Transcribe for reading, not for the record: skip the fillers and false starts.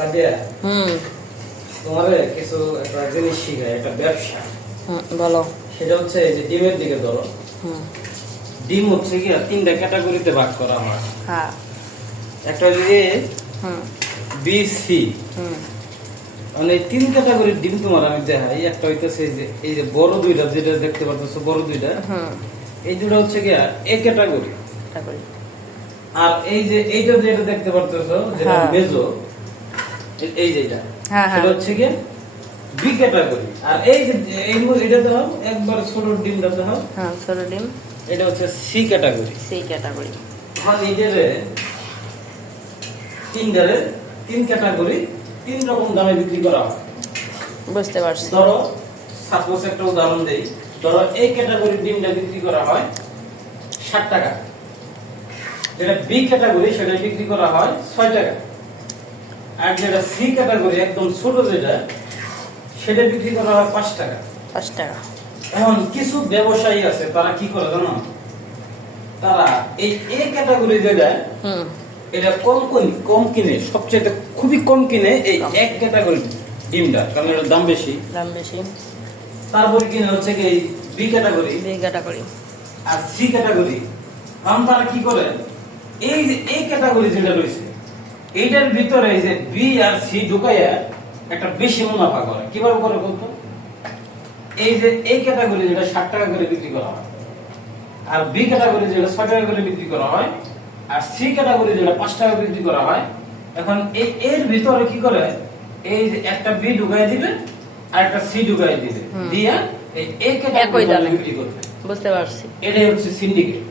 সাদিয়া তোমারে কিছু একটা জিনিস শিখায়, একটা ব্যবসা। বলো। সেটা হচ্ছে এই যে ডিমের দিকে ধরো। ডিম হচ্ছে কি তিনটা ক্যাটাগরিতে ভাগ করা হয়। হ্যাঁ। একটা হচ্ছে বি সি, মানে তিন ক্যাটাগরির ডিম তোমার আমি দেখাই। একটা হইতেছে এই যে বড় দুইটা, যেটা দেখতে পাচ্ছ বড় দুইটা, এই দুটো হচ্ছে কি এ ক্যাটাগরি। আর এই যে এইটা যেটা দেখতে পাচ্ছ যেটা মেজো, এই যেটা সেটা হচ্ছে কি বি ক্যাটাগরি। আর এই যে এটা দাও একবার ছোট ডিমটা দাও, হ্যাঁ ছোট ডিম, এটা হচ্ছে সি ক্যাটাগরি। C category. মানে এটারে তিন ক্যাটাগরি তিন রকম দামে বিক্রি করা হয়। বুঝতে পারছি। ধরো সাপোজ একটা উদাহরণ দেই, ধরো এই ক্যাটাগরির ডিমটা বিক্রি করা হয় 60 টাকা, যেটা বি ক্যাটাগরি সেটা বিক্রি করা হয় 6 টাকা, আর যেটা সি ক্যাটাগরি একদম ছোট যেটা সেটা বিক্রি করা হয় 5 টাকা। 5 টাকা। এখন কিছু ব্যবসায়ী আছে, তারা কি করে জানো, তারা এই এ ক্যাটাগরি যেটা এটা কম কিনে, সবচেয়ে খুবই কম কিনে এই এক ক্যাটাগরি ডিমটা, কারণ এর দাম বেশি। তারপরে কিনে হচ্ছে কি বি ক্যাটাগরি আর সি ক্যাটাগরি। কারণ তারা কি করে এই যে এই ক্যাটাগরি যেটা রয়েছে এইটার ভিতরে এই যে বি আর সি ঢুকাইয়া একটা বেশি মুনাফা করে। কিভাবে করে বলতো, এই যে এই ক্যাটাগরি যেটা 60 টাকা করে বিক্রি করা হয়, আর বি ক্যাটাগরি যেটা 6 টাকা করে বিক্রি করা হয়, আর সি ক্যাটাগরি যেটা 5 টাকা বিক্রি করা হয়। এখন এর ভিতরে কি করে, এই যে একটা বি ঢুকাই দিবে আর একটা সি ঢুকাই দিবে, দিয়া এই ক্যাটাগরি বিক্রি করবে। বুঝতে পারছি। এটাই হচ্ছে সিন্ডিকেট।